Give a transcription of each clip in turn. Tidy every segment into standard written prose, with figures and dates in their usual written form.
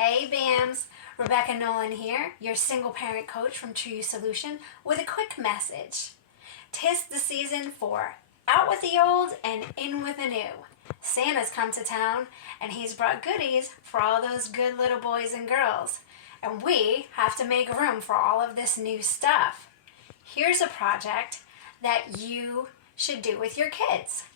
Hey BAMs, Rebecca Nolan here, your single parent coach from True You Solution with a quick message. 'Tis the season for out with the old and in with the new. Santa's come to town and he's brought goodies for all those good little boys and girls. And we have to make room for all of this new stuff. Here's a project that you should do with your kids.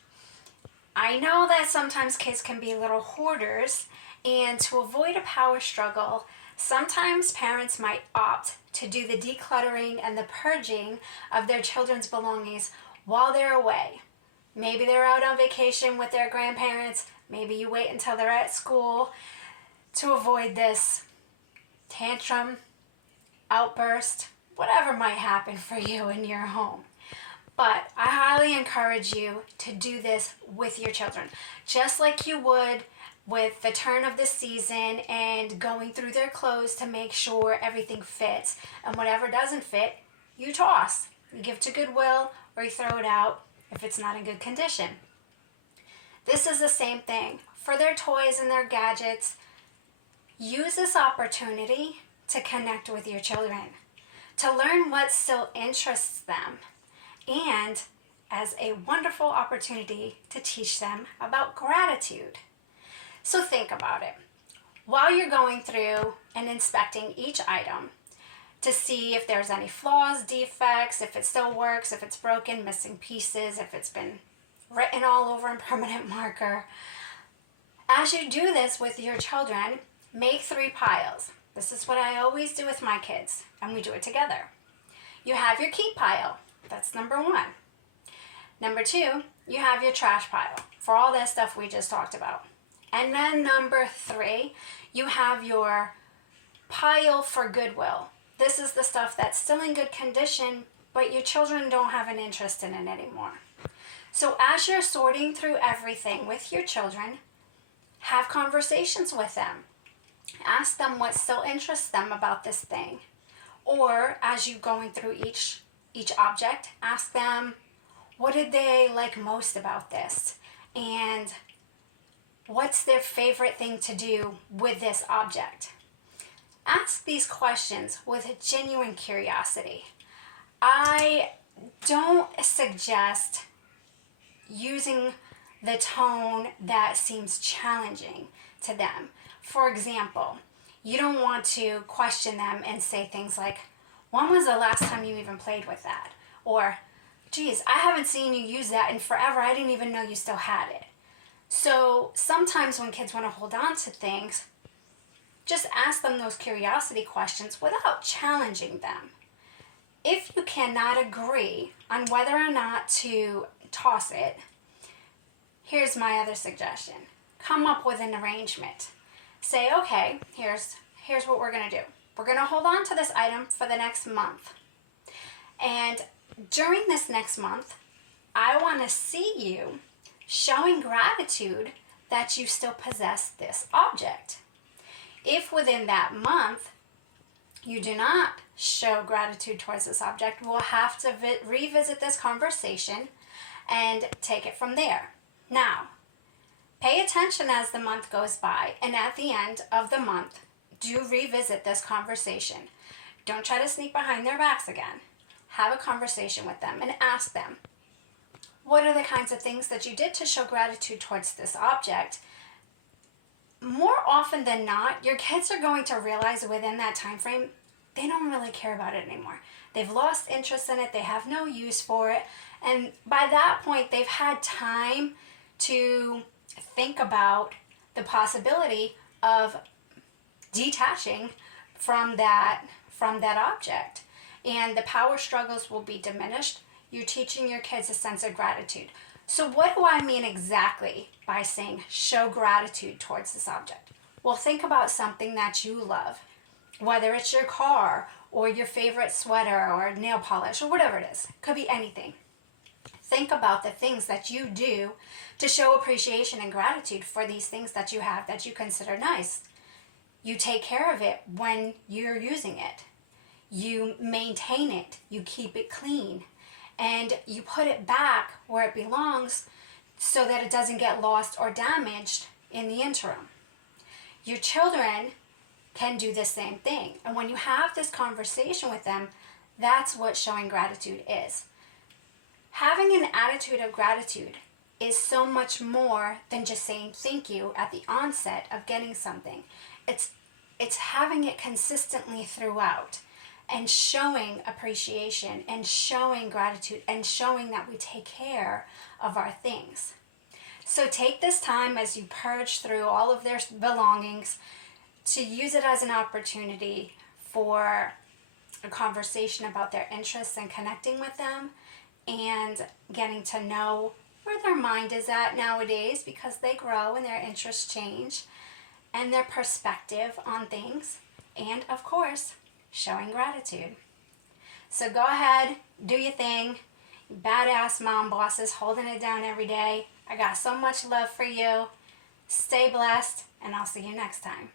I know that sometimes kids can be little hoarders, and to avoid a power struggle, sometimes parents might opt to do the decluttering and the purging of their children's belongings while they're away. Maybe they're out on vacation with their grandparents, maybe you wait until they're at school to avoid this tantrum, outburst, whatever might happen for you in your home. But I highly encourage you to do this with your children, just like you would with the turn of the season and going through their clothes to make sure everything fits. And whatever doesn't fit, you toss. You give to Goodwill or you throw it out if it's not in good condition. This is the same thing for their toys and their gadgets. Use this opportunity to connect with your children, to learn what still interests them, and as a wonderful opportunity to teach them about gratitude. So think about it. While you're going through and inspecting each item to see if there's any flaws, defects, if it still works, if it's broken, missing pieces, if it's been written all over in permanent marker, as you do this with your children, make 3 piles. This is what I always do with my kids, and we do it together. You have your keep pile. That's number 1. Number 2, you have your trash pile for all that stuff we just talked about. And then number 3, you have your pile for Goodwill. This is the stuff that's still in good condition, but your children don't have an interest in it anymore. So as you're sorting through everything with your children, have conversations with them. Ask them what still interests them about this thing. Or as you're going through each object, ask them, what did they like most about this? And what's their favorite thing to do with this object? Ask these questions with a genuine curiosity. I don't suggest using the tone that seems challenging to them. For example, you don't want to question them and say things like, when was the last time you even played with that? Or, geez, I haven't seen you use that in forever. I didn't even know you still had it. So sometimes when kids want to hold on to things, just ask them those curiosity questions without challenging them. If you cannot agree on whether or not to toss it, here's my other suggestion. Come up with an arrangement. Say, okay, here's what we're going to do. We're going to hold on to this item for the next month. And during this next month, I want to see you showing gratitude that you still possess this object. If within that month you do not show gratitude towards this object, we'll have to revisit this conversation and take it from there. Now, pay attention as the month goes by, and at the end of the month, do revisit this conversation. Don't try to sneak behind their backs again. Have a conversation with them and ask them, what are the kinds of things that you did to show gratitude towards this object? More often than not, your kids are going to realize within that time frame, they don't really care about it anymore. They've lost interest in it, they have no use for it, and by that point, they've had time to think about the possibility of detaching from that object. And the power struggles will be diminished. You're teaching your kids a sense of gratitude. So what do I mean exactly by saying show gratitude towards this object? Well, think about something that you love, whether it's your car or your favorite sweater or nail polish or whatever it is. It could be anything. Think about the things that you do to show appreciation and gratitude for these things that you have that you consider nice. You take care of it when you're using it. You maintain it. You keep it clean. And you put it back where it belongs so that it doesn't get lost or damaged in the interim. Your children can do the same thing. And when you have this conversation with them, that's what showing gratitude is. Having an attitude of gratitude is so much more than just saying thank you at the onset of getting something. It's having it consistently throughout and showing appreciation and showing gratitude and showing that we take care of our things. So take this time as you purge through all of their belongings to use it as an opportunity for a conversation about their interests and connecting with them and getting to know where their mind is at nowadays, because they grow and their interests change, and their perspective on things, and of course, showing gratitude. So go ahead, do your thing. Badass mom bosses holding it down every day. I got so much love for you. Stay blessed, and I'll see you next time.